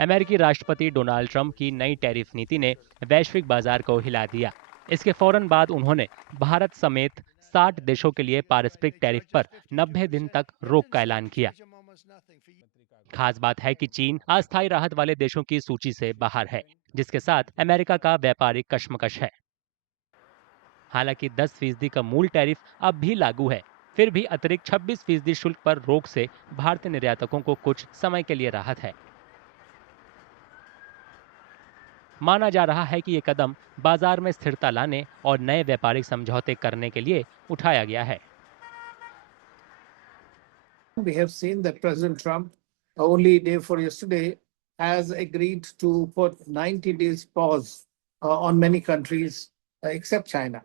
अमेरिकी राष्ट्रपति Donald Trump की नई टैरिफ नीति ने वैश्विक बाजार को हिला दिया। इसके फौरन बाद उन्होंने भारत समेत 60 देशों के लिए पारस्परिक टैरिफ पर 90 दिन तक रोक का ऐलान किया। खास बात है कि चीन अस्थायी राहत वाले देशों की सूची से बाहर है, जिसके साथ अमेरिका का व्यापारिक कशमकश है। हालांकि 10% का मूल टैरिफ अब भी लागू है, फिर भी अतिरिक्त 26% शुल्क पर रोक से भारतीय निर्यातकों को कुछ समय के लिए राहत है। माना जा रहा है कि ये कदम बाजार में स्थिरता लाने और नए व्यापारिक समझौते करने के लिए उठाया गया है। We have seen that President Trump, only day before yesterday, has agreed to put 90 days pause on many countries except China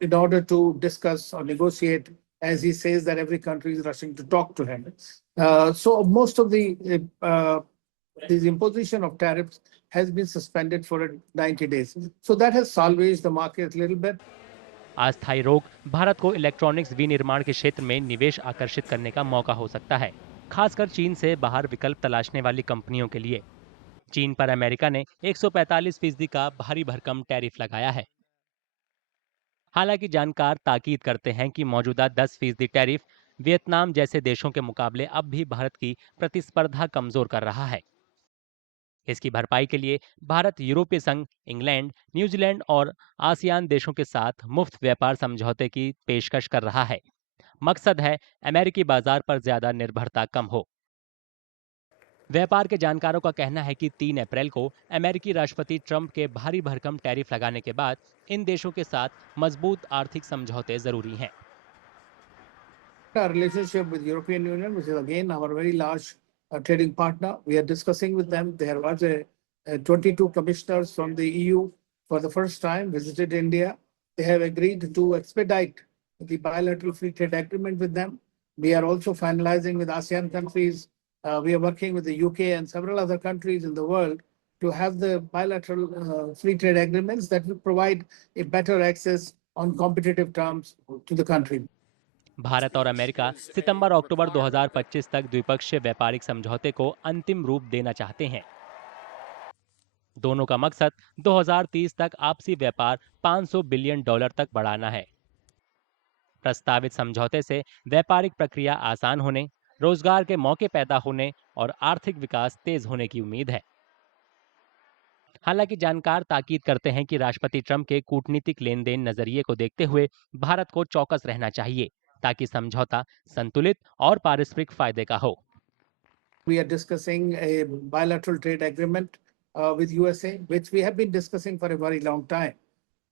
in order to discuss or negotiate, as he says that every country is rushing to talk to him. So most of this imposition of tariffs has been suspended for 90 days. So that has salvaged the market a little bit. अस्थायी रोक भारत को electronics विनिर्माण के क्षेत्र में निवेश आकर्षित करने का मौका हो सकता है, खासकर चीन से बाहर विकल्प तलाशने वाली कंपनियों के लिए। चीन पर अमेरिका ने 145% का भारी भरकम टैरिफ लगाया है। हालांकि जानकार ताकीद करते हैं कि मौजूदा 10% टैरिफ वियतनाम जैसे देशों के मुकाबले अब भी भारत की प्रतिस्पर्धा कमजोर कर रहा है। इसकी भरपाई के लिए भारत यूरोपीय संघ, इंग्लैंड, न्यूजीलैंड और आसियान देशों के साथ मुफ्त व्यापार समझौते की पेशकश कर रहा है। मकसद है अमेरिकी बाजार पर ज्यादा निर्भरता कम हो। व्यापार के जानकारों का कहना है कि 3 अप्रैल को अमेरिकी राष्ट्रपति ट्रंप के भारी भरकम टैरिफ लगाने के बाद इन देशों के साथ मजबूत आर्थिक समझौते जरूरी हैं। Our relationship with European Union, which is again our very large trading partner, we are discussing with them. There was a 22 commissioners from the EU for the first time visited India. They have agreed to expedite the bilateral free trade agreement with them. We are also finalizing with ASEAN countries. We are working with the UK and several other countries in the world to have the bilateral free trade agreements that will provide a better access on competitive terms to the country. Bharat और America सितंबर-अक्टूबर 2025 तक द्विपक्षीय व्यापारिक समझौते को अंतिम रूप देना चाहते हैं। दोनों का मकसद 2030 तक आपसी व्यापार $500 बिलियन तक बढ़ाना है। प्रस्तावित समझौते से व्यापारिक प्रक्रिया आसान होने, रोजगार के मौके पैदा होने और आर्थिक विकास तेज होने की उम्मीद है। हालांकि जानकार ताकीद करते हैं कि राष्ट्रपति ट्रंप के कूटनीतिक लेन देन नजरिए को देखते हुए भारत को चौकस रहना चाहिए, ताकि समझौता संतुलित और पारस्परिक फायदे का हो। We are discussing a bilateral trade agreement with USA, which we have been discussing for a very long time.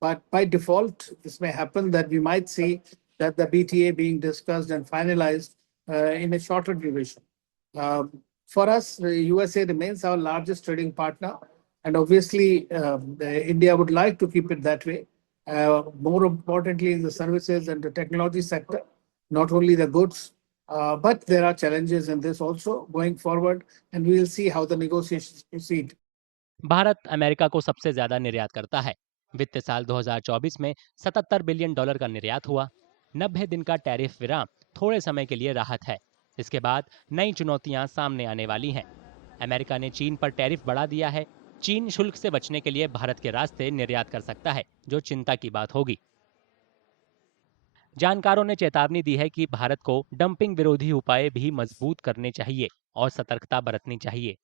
But by default, this may happen that we might see that the BTA being discussed and finalized in a shorter duration. For us, the USA remains our largest trading partner, and obviously, India would like to keep it that way. More importantly, in the services and the technology sector, not only the goods, but there are challenges in this also going forward, and we will see how the negotiations proceed. Bharat America को सबसे ज्यादा निर्यात करता है। वित्त साल 2024 में $77 billion का निर्यात हुआ। 90 दिन का टैरिफ विराम थोड़े समय के लिए राहत है। इसके बाद नई चुनौतियां सामने आने वाली हैं। अमेरिका ने चीन पर टैरिफ बढ़ा दिया है। चीन शुल्क से बचने के लिए भारत के रास्ते निर्यात कर सकता है, जो चिंता की बात होगी। जानकारों ने चेतावनी दी है कि भारत को डंपिंग विरोधी उपाय भी मजबूत करने चाहिए और सतर्कता बरतनी चाहिए।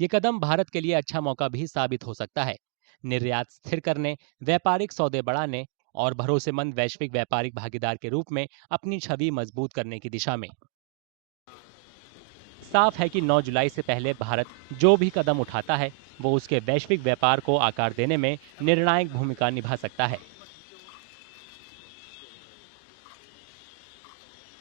ये कदम भारत के लिए अच्छा मौका भी साबित हो सकता है, निर्यात स्थिर करने, व्यापारिक सौदे बढ़ाने और भरोसेमंद वैश्विक व्यापारिक भागीदार के रूप में अपनी छवि मजबूत करने की दिशा में। साफ है कि 9 जुलाई से पहले भारत जो भी कदम उठाता है, वो उसके वैश्विक व्यापार को आकार देने में निर्णायक भूमिका निभा सकता है।